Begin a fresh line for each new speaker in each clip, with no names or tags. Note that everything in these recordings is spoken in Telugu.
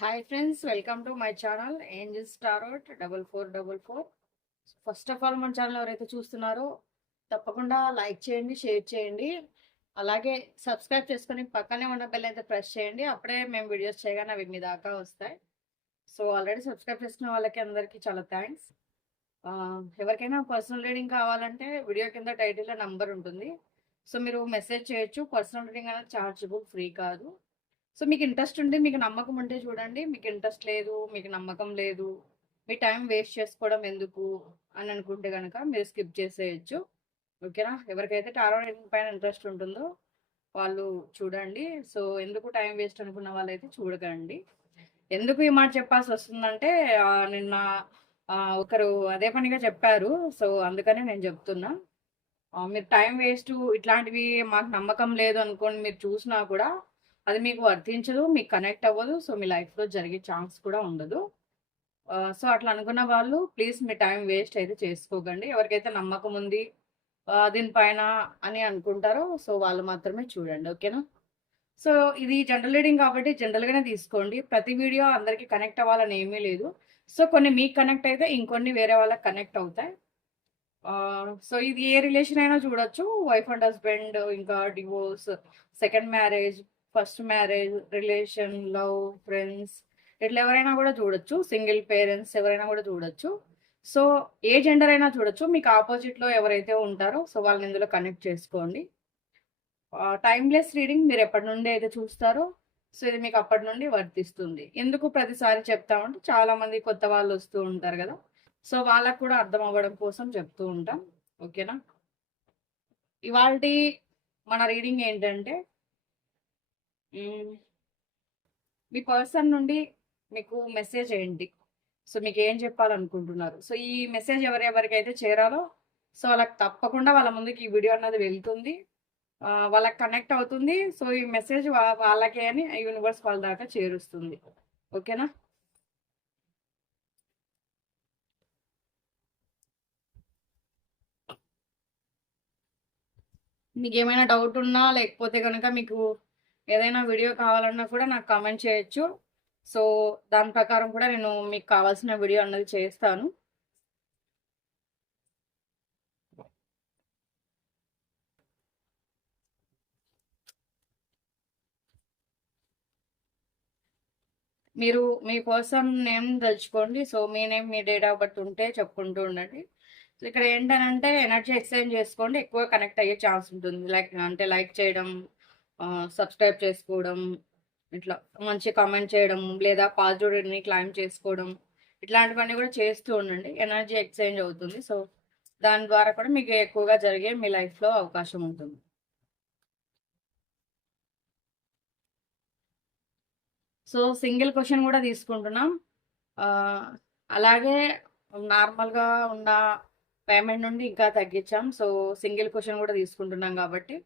Hi friends welcome to my channel angel's tarot double four double four first of all మన ఛానల్ ఎవరైతే చూస్తున్నారో తప్పకుండా లైక్ చేయండి షేర్ చేయండి. అలాగే సబ్స్క్రైబ్ చేసుకొని పక్కనే ఉన్న బెల్ అయితే ప్రెస్ చేయండి. అప్పుడే మేము వీడియోస్ చేయగానే అవి మీ దాకా వస్తాయి. సో ఆల్రెడీ సబ్స్క్రైబ్ చేసుకున్న వాళ్ళకి అందరికీ చాలా థ్యాంక్స్ ఎవరికైనా పర్సనల్ రీడింగ్ కావాలంటే వీడియో కింద టైటిల్లో నంబర్ ఉంటుంది. సో మీరు మెసేజ్ చేయొచ్చు. పర్సనల్ రీడింగ్ అనేది చార్జబుల్ ఫ్రీ కాదు. సో మీకు ఇంట్రెస్ట్ ఉండి మీకు నమ్మకం ఉంటే చూడండి. మీకు ఇంట్రెస్ట్ లేదు మీకు నమ్మకం లేదు. మీ టైం వేస్ట్ చేసుకోవడం ఎందుకు అని అనుకుంటే కనుక మీరు స్కిప్ చేసేయచ్చు. ఓకేనా ఎవరికైతే టారో రీడింగ్ పైన ఇంట్రెస్ట్ ఉంటుందో వాళ్ళు చూడండి. సో ఎందుకు టైం వేస్ట్ అనుకున్న వాళ్ళైతే చూడకండి. ఎందుకు ఈ మాట చెప్పాల్సి వస్తుందంటే నిన్న ఒకరు అదే పనిగా చెప్పారు. సో అందుకనే నేను చెప్తున్నా. మీరు టైం వేస్ట్ ఇట్లాంటివి మాకు నమ్మకం లేదు అనుకోండి మీరు చూసినా కూడా అది మీకు వర్తించదు మీకు కనెక్ట్ అవ్వదు సో మీ లైఫ్లో జరిగే ఛాన్స్ కూడా ఉండదు. సో అట్లా అనుకున్న వాళ్ళు ప్లీజ్ మీ టైం వేస్ట్ అయితే చేసుకోకండి. ఎవరికైతే నమ్మకం ఉంది దీనిపైన అని అనుకుంటారో సో వాళ్ళు మాత్రమే చూడండి ఓకేనా? సో ఇది జనరల్ రీడింగ్ కాబట్టి జనరల్గానే తీసుకోండి. ప్రతి వీడియో అందరికీ కనెక్ట్ అవ్వాలని ఏమీ లేదు. సో కొన్ని మీకు కనెక్ట్ అయితే ఇంకొన్ని వేరే వాళ్ళకి కనెక్ట్ అవుతాయి. సో ఇది ఏ రిలేషన్ అయినా చూడొచ్చు. వైఫ్ అండ్ హస్బెండ్ ఇంకా divorce second marriage first marriage relation love friends ఇట్లా ఎవరైనా కూడా చూడొచ్చు. సింగిల్ పేరెంట్స్ ఎవరైనా కూడా చూడొచ్చు. సో ఏ జెండర్ అయినా చూడొచ్చు. మీకు ఆపోజిట్లో ఎవరైతే ఉంటారో సో వాళ్ళని ఇందులో కనెక్ట్ చేసుకోండి. టైమ్లెస్ రీడింగ్ మీరు ఎప్పటి నుండి అయితే చూస్తారో సో ఇది మీకు అప్పటి నుండి వర్తిస్తుంది. ఎందుకు ప్రతిసారి చెప్తామంటే చాలామంది కొత్త వాళ్ళు వస్తూ ఉంటారు కదా. సో వాళ్ళకు కూడా అర్థం అవ్వడం కోసం చెప్తూ ఉంటాం. ఓకేనా? ఇవాళ మన రీడింగ్ ఏంటంటే మీ పర్సన్ నుండి మీకు మెసేజ్ ఏంటి? సో మీకు ఏం చెప్పాలనుకుంటున్నారు? సో ఈ మెసేజ్ ఎవరెవరికైతే చేరాలో సో వాళ్ళకి తప్పకుండా వాళ్ళ ముందుకి ఈ వీడియో అన్నది వెళ్తుంది. వాళ్ళకి కనెక్ట్ అవుతుంది. సో ఈ మెసేజ్ వాళ్ళకే అని యూనివర్స్ వాళ్ళ దాకా చేరుస్తుంది. ఓకేనా? మీకు ఏమైనా డౌట్ ఉన్నా లేకపోతే కనుక మీకు ఏదైనా వీడియో కావాలన్నా కూడా నాకు కామెంట్ చేయొచ్చు. సో దాని ప్రకారం కూడా నేను మీకు కావాల్సిన వీడియో అన్నది చేస్తాను. మీరు మీ పర్సన్ నేమ్ తలుచుకోండి సో మీ నేమ్ మీ డేట్ ఆఫ్ బర్త్ ఉంటే చెప్పుకుంటూ ఉండండి. సో ఇక్కడ ఏంటనంటే ఎనర్జీ ఎక్స్చేంజ్ చేసుకోండి. ఎక్కువ కనెక్ట్ అయ్యే ఛాన్స్ ఉంటుంది. లైక్ అంటే లైక్ చేయడం సబ్స్క్రైబ్ చేసుకోవడం ఇట్లా మంచి కామెంట్ చేయడం లేదా పాజిటివ్ని క్లైమ్ చేసుకోవడం ఇట్లాంటివన్నీ కూడా చేస్తూ ఉండండి. ఎనర్జీ ఎక్స్చేంజ్ అవుతుంది. సో దాని ద్వారా కూడా మీకు ఎక్కువగా జరిగే మీ లైఫ్లో అవకాశం ఉంటుంది. సో సింగిల్ క్వశ్చన్ కూడా తీసుకుంటున్నాం. అలాగే నార్మల్గా ఉన్న పేమెంట్ నుండి ఇంకా తగ్గించాం. సో సింగిల్ క్వశ్చన్ కూడా తీసుకుంటున్నాం కాబట్టి.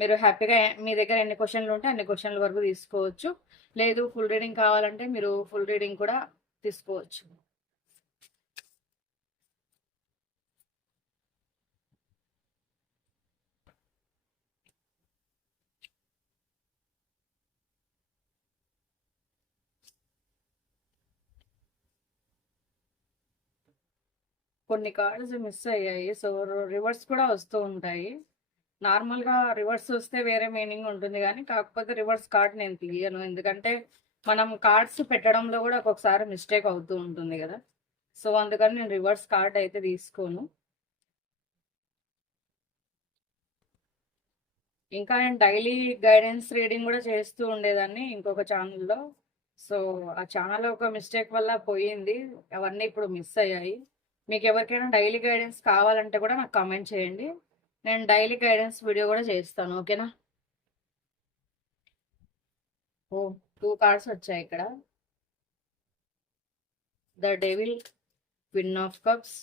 మీరు హ్యాపీగా మీ దగ్గర ఎన్ని క్వశ్చన్లు ఉంటే అన్ని క్వశ్చన్ల వరకు తీసుకోవచ్చు. లేదు ఫుల్ రీడింగ్ కావాలంటే మీరు ఫుల్ రీడింగ్ కూడా తీసుకోవచ్చు. కొన్ని కార్డ్స్ మిస్ అయ్యాయి. సో రివర్స్ కూడా వస్తూ ఉంటాయి. నార్మల్గా రివర్స్ వస్తే వేరే మీనింగ్ ఉంటుంది కానీ కాకపోతే రివర్స్ కార్డ్ నేను తీయను. ఎందుకంటే మనం కార్డ్స్ పెట్టడంలో కూడా ఒక్కొక్కసారి మిస్టేక్ అవుతూ ఉంటుంది కదా. సో అందుకని నేను రివర్స్ కార్డ్ అయితే తీసుకోను. ఇంకా నేను డైలీ గైడెన్స్ రీడింగ్ కూడా చేస్తూ ఉండేదాన్ని ఇంకొక ఛానల్లో. సో ఆ ఛానల్ ఒక మిస్టేక్ వల్ల పోయింది. అవన్నీ ఇప్పుడు మిస్ అయ్యాయి. మీకు ఎవరికైనా డైలీ గైడెన్స్ కావాలంటే కూడా నాకు కామెంట్ చేయండి. నేను డైలీ గైడెన్స్ వీడియో కూడా చేస్తాను ఓకేనా? ఓ టూ కార్డ్స్ వచ్చాయి ఇక్కడ. The devil queen of cups.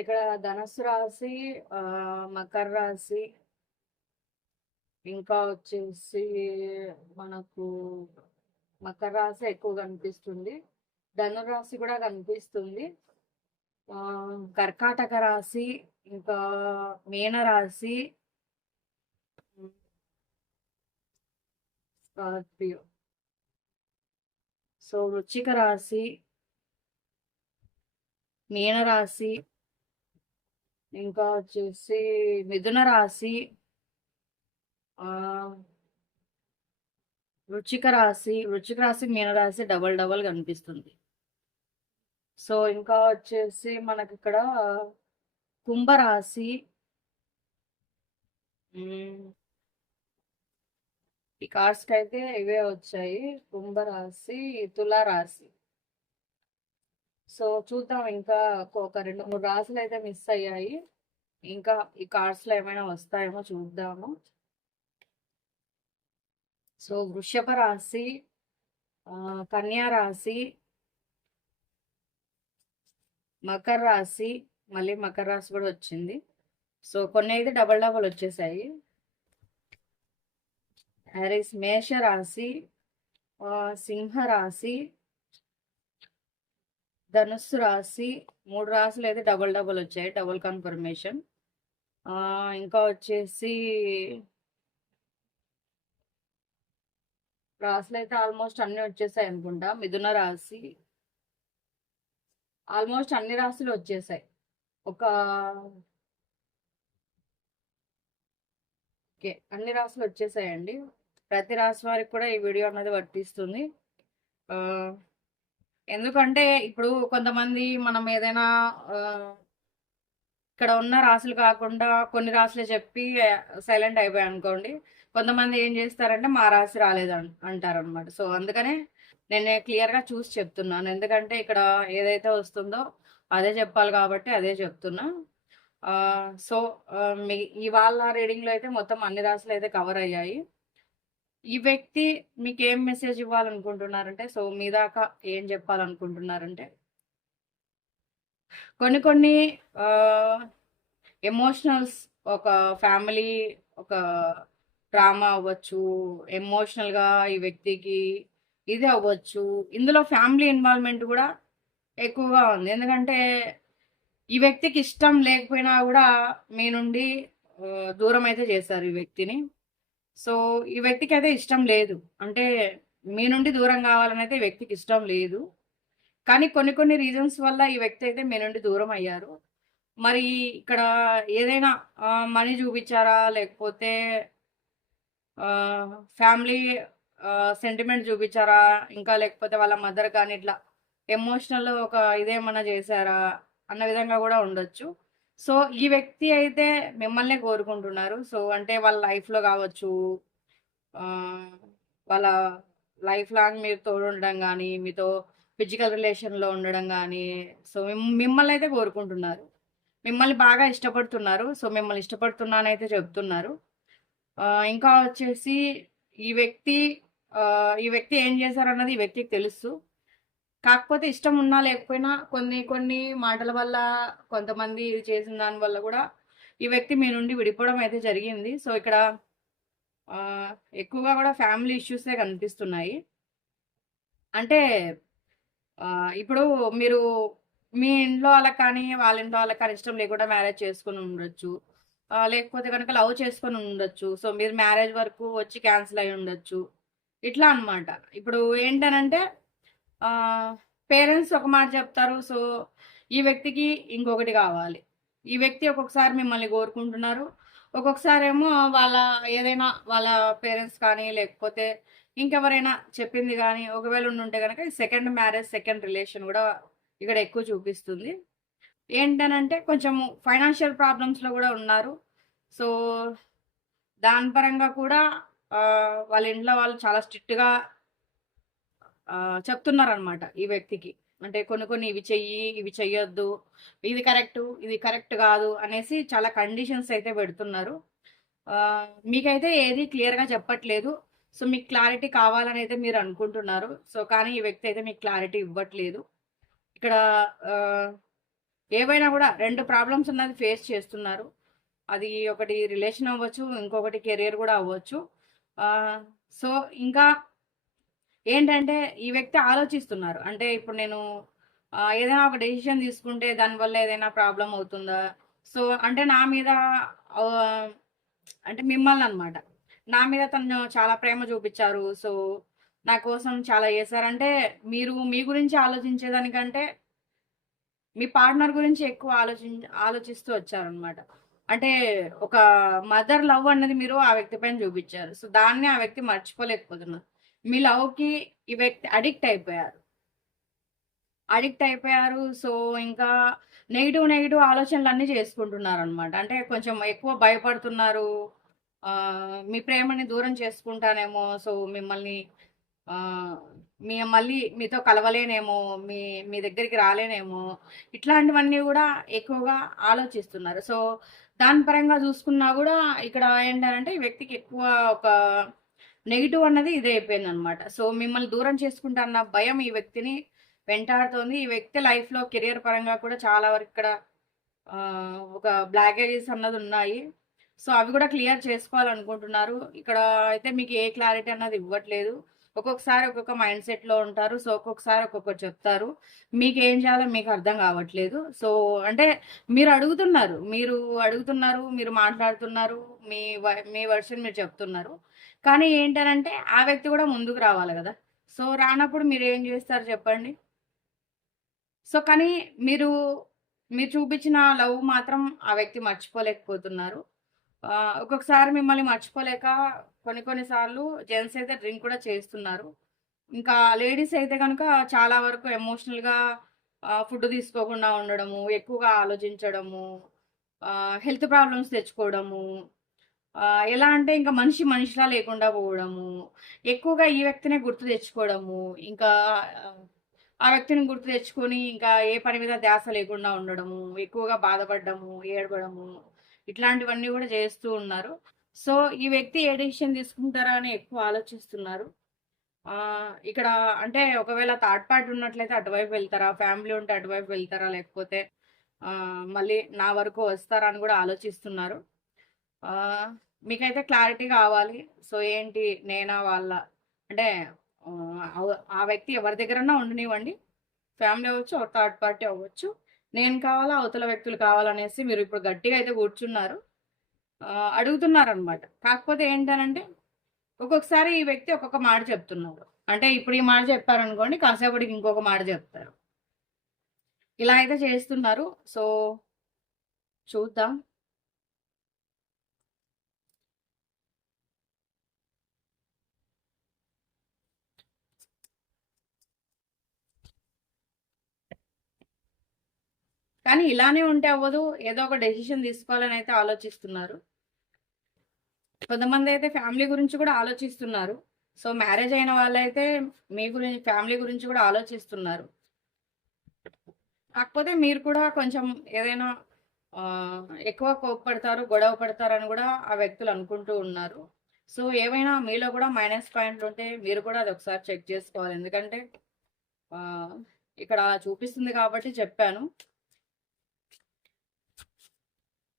ఇక్కడ ధనస్సు రాశి మకర రాశి ఇంకా వచ్చేసి మనకు మకర రాశి ఎక్కువ కనిపిస్తుంది. ధనురాశి కూడా కనిపిస్తుంది. కర్కాటక రాశి ఇంకా మీన రాశి స్కార్పియో. సో వృచ్చిక రాశి మీనరాశి ఇంకా వచ్చేసి మిథున రాశి వృచ్చిక రాశి వృచ్చిక రాశి మీన రాశి డబల్ డబల్ కనిపిస్తుంది. సో ఇంకా వచ్చేసి మనకి ఇక్కడ కుంభరాశి ఈ కార్డ్స్కి అయితే ఇవే వచ్చాయి. కుంభరాశి తులారాశి. సో చూద్దాం ఇంకా ఒక రెండు మూడు రాశులు అయితే మిస్ అయ్యాయి. ఇంకా ఈ కార్డ్స్లో ఏమైనా వస్తాయేమో చూద్దాము. సో వృషభ రాశి కన్యా రాశి మకర రాశి మళ్ళీ మకర రాశి కూడా వచ్చింది. సో కొన్ని అయితే డబల్ డబల్ వచ్చేసాయి. హ్యారీస్ మేష రాశి సింహ రాశి ధనుస్సు రాశి మూడు రాశులు అయితే డబల్ డబల్ వచ్చాయి డబుల్ కన్ఫర్మేషన్. ఇంకా వచ్చేసి రాశులు అయితే ఆల్మోస్ట్ అన్ని వచ్చేసాయి అనుకుంటా. మిథున రాశి. ఆల్మోస్ట్ అన్ని రాశులు వచ్చేసాయి. ఒక ఓకే అన్ని రాశులు వచ్చేసాయండి. ప్రతి రాశి వారికి కూడా ఈ వీడియో అనేది వర్తిస్తుంది. ఆ, ఎందుకంటే ఇప్పుడు కొంతమంది మనం ఏదైనా ఇక్కడ ఉన్న రాశులు కాకుండా కొన్ని రాశులు చెప్పి సైలెంట్ అయిపోయాయి అనుకోండి కొంతమంది ఏం చేస్తారంటే మా రాశి రాలేదు అంటారు అనమాట సో అందుకనే నేను క్లియర్గా చూసి చెప్తున్నాను. ఎందుకంటే ఇక్కడ ఏదైతే వస్తుందో అదే చెప్పాలి కాబట్టి అదే చెప్తున్నా. సో మీ ఇవాళ రీడింగ్లో అయితే మొత్తం అన్ని రాశులు అయితే కవర్ అయ్యాయి. ఈ వ్యక్తి మీకు ఏం మెసేజ్ ఇవ్వాలనుకుంటున్నారంటే సో మీ దాకా ఏం చెప్పాలనుకుంటున్నారంటే కొన్ని కొన్ని ఎమోషనల్స్ ఒక ఫ్యామిలీ ఒక డ్రామా అవ్వచ్చు ఎమోషనల్గా ఈ వ్యక్తికి ఇది అవ్వచ్చు. ఇందులో ఫ్యామిలీ ఇన్వాల్వ్మెంట్ కూడా ఎక్కువగా ఉంది. ఎందుకంటే ఈ వ్యక్తికి ఇష్టం లేకపోయినా కూడా మీ నుండి దూరం అయితే చేశారు ఈ వ్యక్తిని. సో ఈ వ్యక్తికి అయితే ఇష్టం లేదు. అంటే మీ నుండి దూరం కావాలని అయితే ఈ వ్యక్తికి ఇష్టం లేదు. కానీ కొన్ని కొన్ని రీజన్స్ వల్ల ఈ వ్యక్తి అయితే మీ నుండి దూరం అయ్యారు. మరి ఇక్కడ ఏదైనా మనీ చూపించారా? లేకపోతే ఫ్యామిలీ సెంటిమెంట్ చూపించారా? ఇంకా లేకపోతే వాళ్ళ మదర్ కానీ ఇట్లా ఎమోషనల్ ఒక ఇదేమన్నా చేశారా? అన్న విధంగా కూడా ఉండొచ్చు. సో ఈ వ్యక్తి అయితే మిమ్మల్నే కోరుకుంటున్నారు. సో అంటే వాళ్ళ లైఫ్లో కావచ్చు వాళ్ళ లైఫ్ లాంగ్ మీరు తోడు ఉండడం కానీ మీతో ఫిజికల్ రిలేషన్లో ఉండడం కానీ సో మిమ్మల్ని అయితే కోరుకుంటున్నారు. మిమ్మల్ని బాగా ఇష్టపడుతున్నారు. సో మిమ్మల్ని ఇష్టపడుతున్నానైతే చెప్తున్నారు. ఇంకా వచ్చేసి ఈ వ్యక్తి ఈ వ్యక్తి ఏం చేశారన్నది ఈ వ్యక్తికి తెలుసు. కాకపోతే ఇష్టం ఉన్నా లేకపోయినా కొన్ని కొన్ని మాటల వల్ల కొంతమంది ఇది చేసిన దాని వల్ల కూడా ఈ వ్యక్తి మీ నుండి విడిపోవడం అయితే జరిగింది. సో ఇక్కడ ఎక్కువగా కూడా ఫ్యామిలీ ఇష్యూసే కనిపిస్తున్నాయి. అంటే ఇప్పుడు మీరు మీ ఇంట్లో వాళ్ళకి కానీ వాళ్ళ ఇంట్లో వాళ్ళకి కానీ ఇష్టం లేకుండా మ్యారేజ్ చేసుకొని ఉండొచ్చు. లేకపోతే కనుక లవ్ చేసుకొని ఉండొచ్చు. సో మీరు మ్యారేజ్ వరకు వచ్చి క్యాన్సిల్ అయి ఉండొచ్చు. ఇట్లా అనమాట ఇప్పుడు ఏంటనంటే పేరెంట్స్ ఒక మాట చెప్తారు సో ఈ వ్యక్తికి ఇంకొకటి కావాలి. ఈ వ్యక్తి ఒక్కొక్కసారి మిమ్మల్ని కోరుకుంటున్నారు. ఒక్కొక్కసారి ఏమో వాళ్ళ ఏదైనా వాళ్ళ పేరెంట్స్ కానీ లేకపోతే ఇంకెవరైనా చెప్పింది కానీ ఒకవేళ ఉండుంటే కనుక సెకండ్ మ్యారేజ్ సెకండ్ రిలేషన్ కూడా ఇక్కడ ఎక్కువ చూపిస్తుంది. ఏంటనంటే కొంచెం ఫైనాన్షియల్ ప్రాబ్లమ్స్లో కూడా ఉన్నారు. సో దాని పరంగా కూడా వాళ్ళ ఇంట్లో వాళ్ళు చాలా స్ట్రిక్ట్గా చెప్తున్నారు అనమాట ఈ వ్యక్తికి. అంటే కొన్ని కొన్ని ఇవి చెయ్యి ఇవి చెయ్యొద్దు ఇది కరెక్ట్ ఇది కరెక్ట్ కాదు అనేసి చాలా కండిషన్స్ అయితే పెడుతున్నారు. మీకైతే ఏది క్లియర్గా చెప్పట్లేదు. సో మీకు క్లారిటీ కావాలని అయితే మీరు అనుకుంటున్నారు. సో కానీ ఈ వ్యక్తి అయితే మీకు క్లారిటీ ఇవ్వట్లేదు. ఇక్కడ ఏవైనా కూడా రెండు ప్రాబ్లమ్స్ ఉన్నది ఫేస్ చేస్తున్నారు. అది ఒకటి రిలేషన్ అవ్వచ్చు ఇంకొకటి కెరియర్ కూడా అవ్వచ్చు. సో ఇంకా ఏంటంటే ఈ వ్యక్తి ఆలోచిస్తున్నారు. అంటే ఇప్పుడు నేను ఏదైనా ఒక డెసిషన్ తీసుకుంటే దానివల్ల ఏదైనా ప్రాబ్లం అవుతుందా? సో అంటే నా మీద అంటే మిమ్మల్ని అనమాట నా మీద తను చాలా ప్రేమ చూపించారు. సో నా కోసం చాలా చేశారంటే మీరు మీ గురించి ఆలోచించేదానికంటే మీ పార్ట్నర్ గురించి ఎక్కువ ఆలోచి ఆలోచిస్తూ వచ్చారనమాట అంటే ఒక మదర్ లవ్ అన్నది మీరు ఆ వ్యక్తి పైన చూపించారు. సో దాన్ని ఆ వ్యక్తి మర్చిపోలేకపోతున్నారు. మీ లవ్కి ఈ వ్యక్తి అడిక్ట్ అయిపోయారు. అడిక్ట్ అయిపోయారు. సో ఇంకా నెగిటివ్ నెగిటివ్ ఆలోచనలు అన్నీ చేసుకుంటున్నారు అనమాట అంటే కొంచెం ఎక్కువ భయపడుతున్నారు. మీ ప్రేమని దూరం చేసుకుంటానేమో. సో మిమ్మల్ని మీ మళ్ళీ మీతో కలవలేనేమో. మీ మీ దగ్గరికి రాలేనేమో. ఇట్లాంటివన్నీ కూడా ఎక్కువగా ఆలోచిస్తున్నారు. సో దాని పరంగా చూసుకున్నా కూడా ఇక్కడ ఏంటంటే ఈ వ్యక్తికి ఎక్కువ ఒక నెగిటివ్ అన్నది ఇదే అయిపోయింది అనమాట సో మిమ్మల్ని దూరం చేసుకుంటాన్న భయం ఈ వ్యక్తిని వెంటాడుతోంది. ఈ వ్యక్తి లైఫ్లో కెరియర్ పరంగా కూడా చాలా వరకు ఇక్కడ ఒక బ్లాకేజెస్ అన్నది ఉన్నాయి. సో అవి కూడా క్లియర్ చేసుకోవాలనుకుంటున్నారు. ఇక్కడ అయితే మీకు ఏ క్లారిటీ అన్నది ఇవ్వట్లేదు. ఒక్కొక్కసారి ఒక్కొక్క మైండ్ సెట్లో ఉంటారు. సో ఒక్కొక్కసారి ఒక్కొక్కటి చెప్తారు. మీకు ఏం చేయాలో మీకు అర్థం కావట్లేదు. సో అంటే మీరు అడుగుతున్నారు. మీరు అడుగుతున్నారు మీరు మాట్లాడుతున్నారు మీ మీ వర్షన్ మీరు చెప్తున్నారు. కానీ ఏంటనంటే ఆ వ్యక్తి కూడా ముందుకు రావాలి కదా. సో రానప్పుడు మీరు ఏం చేస్తారు చెప్పండి? సో కానీ మీరు మీరు చూపించిన లవ్ మాత్రం ఆ వ్యక్తి మర్చిపోలేకపోతున్నారు. ఒక్కొక్కసారి మిమ్మల్ని మర్చిపోలేక కొన్ని కొన్నిసార్లు జెంట్స్ అయితే డ్రింక్ కూడా చేస్తున్నారు. ఇంకా లేడీస్ అయితే కనుక చాలా వరకు ఎమోషనల్గా ఫుడ్ తీసుకోకుండా ఉండడము ఎక్కువగా ఆలోచించడము హెల్త్ ప్రాబ్లమ్స్ తెచ్చుకోవడము ఎలా అంటే ఇంకా మనిషి మనిషిలా లేకుండా పోవడము ఎక్కువగా ఈ వ్యక్తినే గుర్తు తెచ్చుకోవడము ఇంకా ఆ వ్యక్తిని గుర్తు తెచ్చుకొని ఇంకా ఏ పని మీద ధ్యాస లేకుండా ఉండడము ఎక్కువగా బాధపడము ఏడవడము ఇట్లాంటివన్నీ కూడా చేస్తూ ఉన్నారు. సో ఈ వ్యక్తి ఏ డెసిషన్ తీసుకుంటారా అని ఎక్కువ ఆలోచిస్తున్నారు. ఇక్కడ అంటే ఒకవేళ థర్డ్ పార్టీ ఉన్నట్లయితే అటువైపు వెళ్తారా? ఫ్యామిలీ ఉంటే అటువైపు వెళ్తారా? లేకపోతే మళ్ళీ నా వరకు వస్తారా అని కూడా ఆలోచిస్తున్నారు. మీకైతే క్లారిటీ కావాలి. సో ఏంటి నేనా వాళ్ళ అంటే ఆ వ్యక్తి ఎవరి దగ్గరన్నా ఉండనివ్వండి. ఫ్యామిలీ అవ్వచ్చు థర్డ్ పార్టీ అవ్వచ్చు. నేను కావాలా అవతల వ్యక్తులు కావాలనేసి మీరు ఇప్పుడు గట్టిగా అయితే కూర్చున్నారు. అడుగుతున్నారు అనమాట కాకపోతే ఏంటనంటే ఒక్కొక్కసారి ఈ వ్యక్తి ఒక్కొక్క మాట చెప్తున్నారు అంటే ఇప్పుడు ఈ మాట చెప్పారనుకోండి కాసేపటికి ఇంకొక మాట చెప్తారు. ఇలా అయితే చేస్తున్నారు. సో చూద్దాం. కానీ ఇలానే ఉంటే అవ్వదు. ఏదో ఒక డెసిషన్ తీసుకోవాలని అయితే ఆలోచిస్తున్నారు. కొంతమంది అయితే ఫ్యామిలీ గురించి కూడా ఆలోచిస్తున్నారు. సో మ్యారేజ్ అయిన వాళ్ళైతే మీ గురించి ఫ్యామిలీ గురించి కూడా ఆలోచిస్తున్నారు. కాకపోతే మీరు కూడా కొంచెం ఏదైనా ఎక్కువ కోప్పడతారు గొడవ పడతారని కూడా ఆ వ్యక్తులు అనుకుంటూ ఉన్నారు. సో ఏమైనా మీలో కూడా మైనస్ పాయింట్లు ఉంటే మీరు కూడా అది ఒకసారి చెక్ చేసుకోవాలి. ఎందుకంటే ఇక్కడ చూపిస్తుంది కాబట్టి చెప్పాను.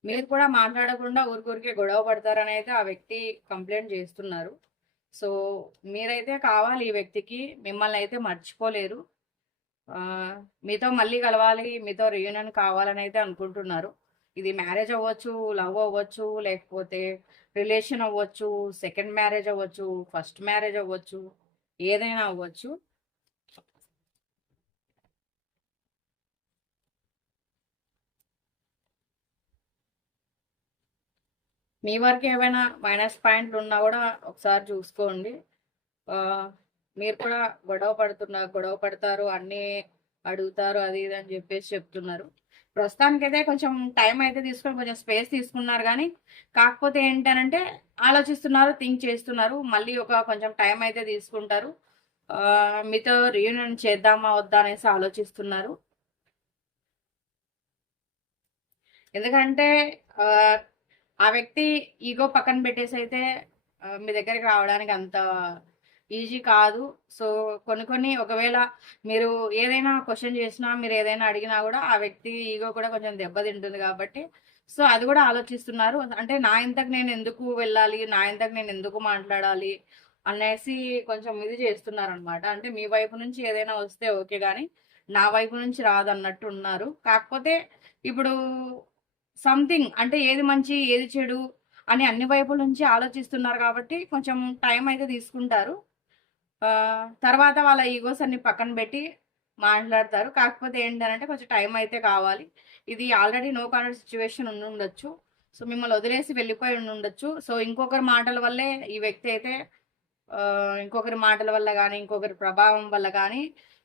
మీరు కూడా మాట్లాడకుండా ఊరికూరికే గొడవ పడతారని అయితే ఆ వ్యక్తి కంప్లైంట్ చేస్తున్నారు. సో మీరైతే కావాలి ఈ వ్యక్తికి మిమ్మల్ని అయితే మర్చిపోలేరు. మీతో మళ్ళీ కలవాలి మీతో రియూనియన్ కావాలని అయితే అనుకుంటున్నారు. ఇది మ్యారేజ్ అవ్వచ్చు లవ్ అవ్వచ్చు లేకపోతే రిలేషన్ అవ్వచ్చు సెకండ్ మ్యారేజ్ అవ్వచ్చు ఫస్ట్ మ్యారేజ్ అవ్వచ్చు ఏదైనా అవ్వచ్చు. మీ వరకు ఏమైనా మైనస్ పాయింట్లు ఉన్నా కూడా ఒకసారి చూసుకోండి. మీరు కూడా గొడవ పడుతున్నారు గొడవ పడతారు అన్నీ అడుగుతారు అది ఇది అని చెప్పేసి చెప్తున్నారు. ప్రస్తుతానికైతే కొంచెం టైం అయితే తీసుకొని కొంచెం స్పేస్ తీసుకున్నారు కానీ కాకపోతే ఏంటనంటే ఆలోచిస్తున్నారు థింక్ చేస్తున్నారు మళ్ళీ ఒక కొంచెం టైం అయితే తీసుకుంటారు. మీతో రీయూనియన్ చేద్దామా వద్దా అనేసి ఆలోచిస్తున్నారు. ఎందుకంటే ఆ వ్యక్తి ఈగో పక్కన పెట్టేసి అయితే మీ దగ్గరికి రావడానికి అంత ఈజీ కాదు. సో కొన్ని కొన్ని ఒకవేళ మీరు ఏదైనా క్వశ్చన్ చేసినా మీరు ఏదైనా అడిగినా కూడా ఆ వ్యక్తి ఈగో కూడా కొంచెం దెబ్బతింటుంది కాబట్టి సో అది కూడా ఆలోచిస్తున్నారు. అంటే నా ఇంతకు నేను ఎందుకు వెళ్ళాలి నా ఇంతకు నేను ఎందుకు మాట్లాడాలి అనేసి కొంచెం ఇది చేస్తున్నారు అనమాట అంటే మీ వైపు నుంచి ఏదైనా వస్తే ఓకే కానీ నా వైపు నుంచి రాదన్నట్టు ఉన్నారు. కాకపోతే ఇప్పుడు సంథింగ్ అంటే ఏది మంచి ఏది చెడు అని అన్ని వైపుల నుంచి ఆలోచిస్తున్నారు కాబట్టి కొంచెం టైం అయితే తీసుకుంటారు. తర్వాత వాళ్ళ ఈగోస్ అన్ని పక్కన పెట్టి మాట్లాడతారు. కాకపోతే ఏంటంటే కొంచెం టైం అయితే కావాలి. ఇది ఆల్రెడీ నో కాంటాక్ట్ సిచ్యువేషన్ ఉండి ఉండొచ్చు. సో మిమ్మల్ని వదిలేసి వెళ్ళిపోయి ఉండి ఉండొచ్చు. సో ఇంకొకరి మాటల వల్లే ఈ వ్యక్తి అయితే ఇంకొకరి మాటల వల్ల కానీ ఇంకొకరి ప్రభావం వల్ల కానీ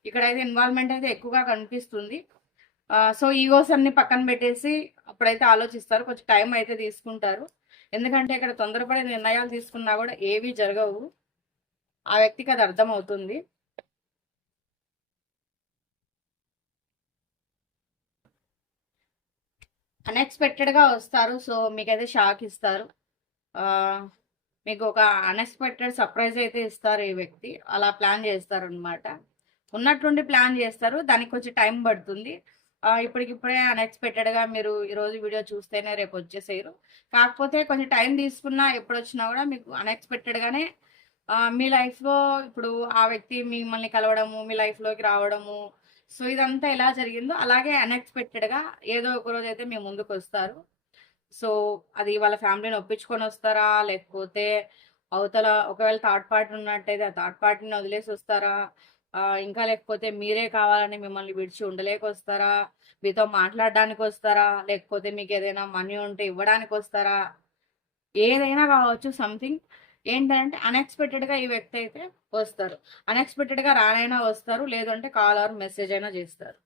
ఇక్కడైతే ఇన్వాల్వ్మెంట్ అయితే ఎక్కువగా కనిపిస్తుంది. సో ఈగోస్ అన్ని పక్కన పెట్టేసి అప్పుడైతే ఆలోచిస్తారు. కొంచెం టైం అయితే తీసుకుంటారు. ఎందుకంటే ఇక్కడ తొందరపడే నిర్ణయాలు తీసుకున్నా కూడా ఏవి జరగవు. ఆ వ్యక్తికి అది అర్థమవుతుంది. అన్ఎక్స్పెక్టెడ్గా వస్తారు. సో మీకైతే షాక్ ఇస్తారు. మీకు ఒక అన్ఎక్స్పెక్టెడ్ సర్ప్రైజ్ అయితే ఇస్తారు ఈ వ్యక్తి. అలా ప్లాన్ చేస్తారు అనమాట ఉన్నట్టుండి ప్లాన్ చేస్తారు. దానికి కొంచెం టైం పడుతుంది. ఇప్పటికిప్పుడే అన్ఎక్స్పెక్టెడ్గా మీరు ఈరోజు వీడియో చూస్తేనే రేపు వచ్చేసేయరు. కాకపోతే కొంచెం టైం తీసుకున్నా ఎప్పుడు వచ్చినా కూడా మీకు అన్ఎక్స్పెక్టెడ్గానే మీ లైఫ్లో ఇప్పుడు ఆ వ్యక్తి మిమ్మల్ని కలవడము మీ లైఫ్లోకి రావడము సో ఇదంతా ఎలా జరిగిందో అలాగే అన్ఎక్స్పెక్టెడ్గా ఏదో ఒక రోజు అయితే మీ ముందుకు వస్తారు. సో అది వాళ్ళ ఫ్యామిలీని ఒప్పించుకొని వస్తారా? లేకపోతే అవతల ఒకవేళ థర్డ్ పార్టీ ఉన్నట్టయితే ఆ థర్డ్ పార్టీని వదిలేసి వస్తారా? ఇంకా లేకపోతే మీరే కావాలని మిమ్మల్ని విడిచి ఉండలేక వస్తారా మీతో మాట్లాడడానికి వస్తారా లేకపోతే మీకు ఏదైనా మనీ ఉంటే ఇవ్వడానికి వస్తారా ఏదైనా కావచ్చు సంథింగ్ ఏంటంటే అన్ఎక్స్పెక్టెడ్గా ఈ వ్యక్తి అయితే వస్తారు. అన్ఎక్స్పెక్టెడ్గా రానైనా వస్తారు లేదంటే కాల్ ఆర్ మెసేజ్ అయినా చేస్తారు.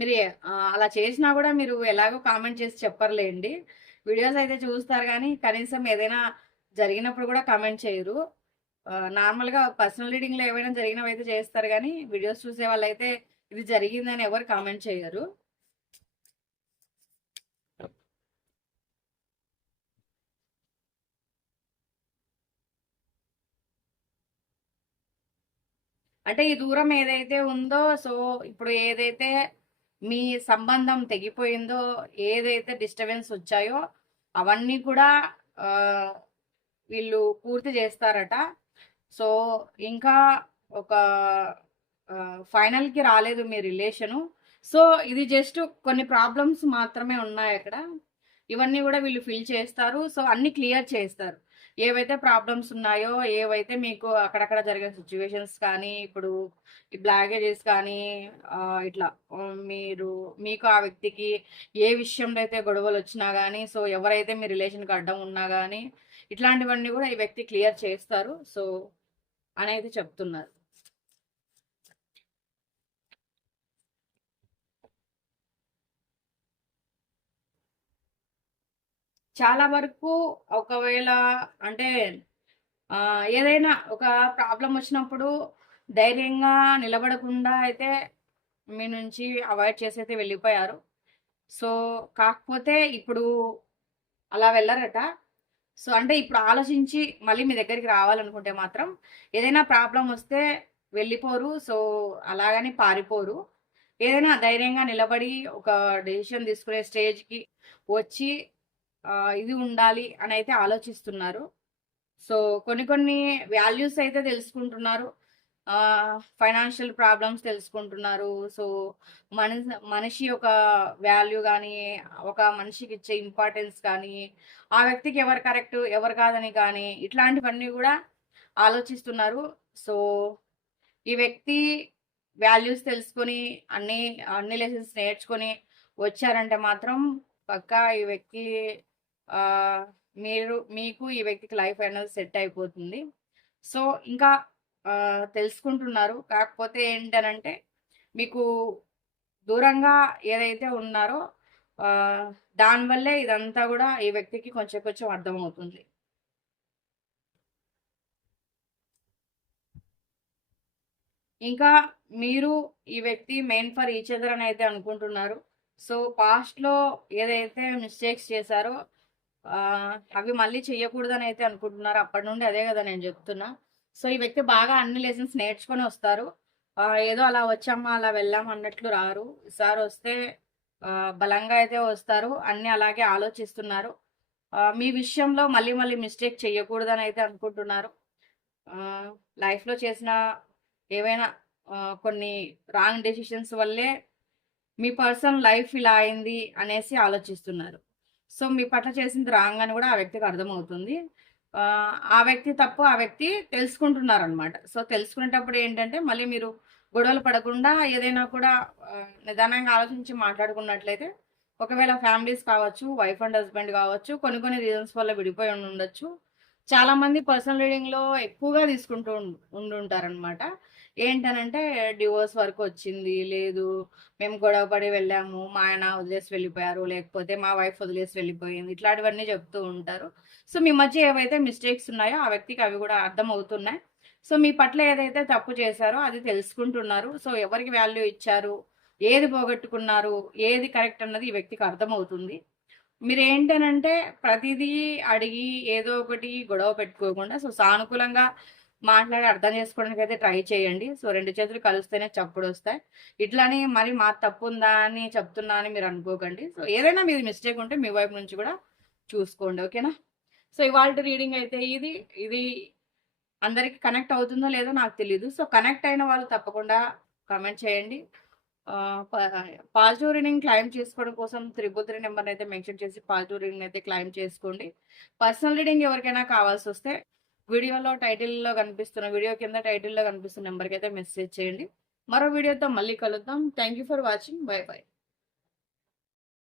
మీరు అలా చేసినా కూడా మీరు ఎలాగో కామెంట్ చేసి చెప్పర్లేండి. వీడియోస్ అయితే చూస్తారు కానీ కనీసం ఏదైనా జరిగినప్పుడు కూడా కామెంట్ చేయరు. నార్మల్గా పర్సనల్ రీడింగ్లో ఏమైనా జరిగినవి అయితే చేస్తారు కానీ వీడియోస్ చూసే వాళ్ళు అయితే ఇది జరిగిందని ఎవరు కామెంట్ చేయరు. అంటే ఈ దూరం ఏదైతే ఉందో సో ఇప్పుడు ఏదైతే మీ సంబంధం తెగిపోయిందో ఏదైతే డిస్టర్బెన్స్ వచ్చాయో అవన్నీ కూడా వీళ్ళు పూర్తి చేస్తారట. సో ఇంకా ఒక ఫైనల్కి రాలేదు మీ రిలేషను. సో ఇది జస్ట్ కొన్ని ప్రాబ్లమ్స్ మాత్రమే ఉన్నాయి అక్కడ. ఇవన్నీ కూడా వీళ్ళు ఫిల్ చేస్తారు. సో అన్ని క్లియర్ చేస్తారు. ఏవైతే ప్రాబ్లమ్స్ ఉన్నాయో ఏవైతే మీకు అక్కడక్కడ జరిగే సిచ్యువేషన్స్ కానీ ఇప్పుడు ఈ బ్లాగేజెస్ కానీ ఇట్లా మీరు మీకు ఆ వ్యక్తికి ఏ విషయంలో అయితే గొడవలు వచ్చినా కానీ సో ఎవరైతే మీ రిలేషన్కి అడ్డం ఉన్నా కానీ ఇట్లాంటివన్నీ కూడా ఈ వ్యక్తి క్లియర్ చేస్తారు. సో అనేది చెప్తున్నారు. చాలా వరకు ఒకవేళ అంటే ఏదైనా ఒక ప్రాబ్లం వచ్చినప్పుడు ధైర్యంగా నిలబడకుండా అయితే మీ నుంచి అవాయిడ్ చేసి అయితే వెళ్ళిపోయారు. సో కాకపోతే ఇప్పుడు అలా వెళ్ళరట. సో అంటే ఇప్పుడు ఆలోచించి మళ్ళీ మీ దగ్గరికి రావాలనుకుంటే మాత్రం ఏదైనా ప్రాబ్లం వస్తే వెళ్ళిపోరు. సో అలాగని పారిపోరు. ఏదైనా ధైర్యంగా నిలబడి ఒక డెసిషన్ తీసుకునే స్టేజ్కి వచ్చి ఇది ఉండాలి అని అయితే ఆలోచిస్తున్నారు. సో కొన్ని కొన్ని వాల్యూస్ అయితే తెలుసుకుంటున్నారు. ఫైనాన్షియల్ ప్రాబ్లమ్స్ తెలుసుకుంటున్నారు. సో మనిషి మనిషి ఒక వాల్యూ కానీ ఒక మనిషికి ఇచ్చే ఇంపార్టెన్స్ కానీ ఆ వ్యక్తికి ఎవరు కరెక్ట్ ఎవరు కాదని కానీ ఇట్లాంటివన్నీ కూడా ఆలోచిస్తున్నారు. సో ఈ వ్యక్తి వాల్యూస్ తెలుసుకొని అన్ని అన్ని లెసన్స్ నేర్చుకొని వచ్చారంటే మాత్రం పక్కా ఈ వ్యక్తి మీరు మీకు ఈ వ్యక్తికి లైఫ్ అనేది సెట్ అయిపోతుంది. సో ఇంకా తెలుసుకుంటున్నారు. కాకపోతే ఏంటనంటే మీకు దూరంగా ఏదైతే ఉన్నారో దానివల్లే ఇదంతా కూడా ఈ వ్యక్తికి కొంచెం కొంచెం అర్థమవుతుంది. ఇంకా మీరు ఈ వ్యక్తి మెయిన్ ఫర్ ఈచ్ అదర్ అని అయితే అనుకుంటున్నారు. సో పాస్ట్లో ఏదైతే మిస్టేక్స్ చేశారో అవి మళ్ళీ చేయకూడదని అయితే అనుకుంటున్నారు. అప్పటి నుండి అదే కదా నేను చెప్తున్నా. సో ఈ వ్యక్తి బాగా అన్ని లెసన్స్ నేర్చుకొని వస్తారు. ఏదో అలా వచ్చామా అలా వెళ్ళాం అన్నట్లు రారు. ఈసారి వస్తే బలంగా అయితే వస్తారు. అన్ని అలాగే ఆలోచిస్తున్నారు. మీ విషయంలో మళ్ళీ మళ్ళీ మిస్టేక్ చేయకూడదని అయితే అనుకుంటున్నారు లైఫ్లో చేసిన ఏవైనా కొన్ని రాంగ్ డెసిషన్స్ వల్లే మీ పర్సన్ లైఫ్ ఇలా అయింది అనేసి ఆలోచిస్తున్నారు. సో మీ పట్ల చేసింది రాంగ్ అని కూడా ఆ వ్యక్తికి అర్థమవుతుంది. ఆ, వ్యక్తి తప్పు ఆ వ్యక్తి తెలుసుకుంటున్నారు అనమాట సో తెలుసుకునేటప్పుడు ఏంటంటే మళ్ళీ మీరు గొడవలు పడకుండా ఏదైనా కూడా నిదానంగా ఆలోచించి మాట్లాడుకున్నట్లయితే ఒకవేళ ఫ్యామిలీస్ కావచ్చు వైఫ్ అండ్ హస్బెండ్ కావచ్చు కొన్ని కొన్ని రీజన్స్ వల్ల విడిపోయి ఉండొచ్చు చాలామంది పర్సనల్ రీడింగ్లో ఎక్కువగా తీసుకుంటూ ఉండుంటారనమాట ఏంటనంటే డివోర్స్ వరకు వచ్చింది లేదు మేము గొడవ పడి వెళ్ళాము మా ఆయన వదిలేసి వెళ్ళిపోయారు లేకపోతే మా వైఫ్ వదిలేసి వెళ్ళిపోయింది ఇట్లాంటివన్నీ చెప్తూ ఉంటారు. సో మీ మధ్య ఏవైతే మిస్టేక్స్ ఉన్నాయో ఆ వ్యక్తికి అవి కూడా అర్థం అవుతున్నాయి సో మీ పట్ల ఏదైతే తప్పు చేశారో అది తెలుసుకుంటున్నారు. సో ఎవరికి వాల్యూ ఇచ్చారు ఏది పోగొట్టుకున్నారు ఏది కరెక్ట్ అన్నది ఈ వ్యక్తికి అర్థమవుతుంది. మీరు ఏంటనంటే ప్రతిదీ అడిగి ఏదో ఒకటి గొడవ పెట్టుకోకుండా సో సానుకూలంగా మాట్లాడి అర్థం చేసుకోవడానికి అయితే ట్రై చేయండి. సో రెండు చేతులు కలిస్తేనే చప్పుడు వస్తాయి. ఇట్లానే మరి మా తప్పు ఉందా అని చెప్తున్నా అని మీరు అనుకోకండి. సో ఏదైనా మీది మిస్టేక్ ఉంటే మీ వైపు నుంచి కూడా చూసుకోండి. ఓకేనా? సో ఇవాళ రీడింగ్ అయితే ఇది ఇది అందరికి కనెక్ట్ అవుతుందో లేదో నాకు తెలియదు సో కనెక్ట్ అయిన వాళ్ళు తప్పకుండా కమెంట్ చేయండి. పాజిటివ్ రీడింగ్ క్లైమ్ చేసుకోవడం కోసం త్రిబుల్ త్రీ నెంబర్ అయితే మెన్షన్ చేసి పాజిటివ్ రీడింగ్ అయితే క్లైమ్ చేసుకోండి. పర్సనల్ రీడింగ్ ఎవరికైనా కావాల్సి వస్తే వీడియోలో టైటిల్లో కనిపిస్తున్న వీడియో కింద టైటిల్లో కనిపిస్తున్న నెంబర్కి అయితే మెసేజ్ చేయండి. మరో వీడియోతో మళ్ళీ కలుద్దాం. Thank you for watching bye bye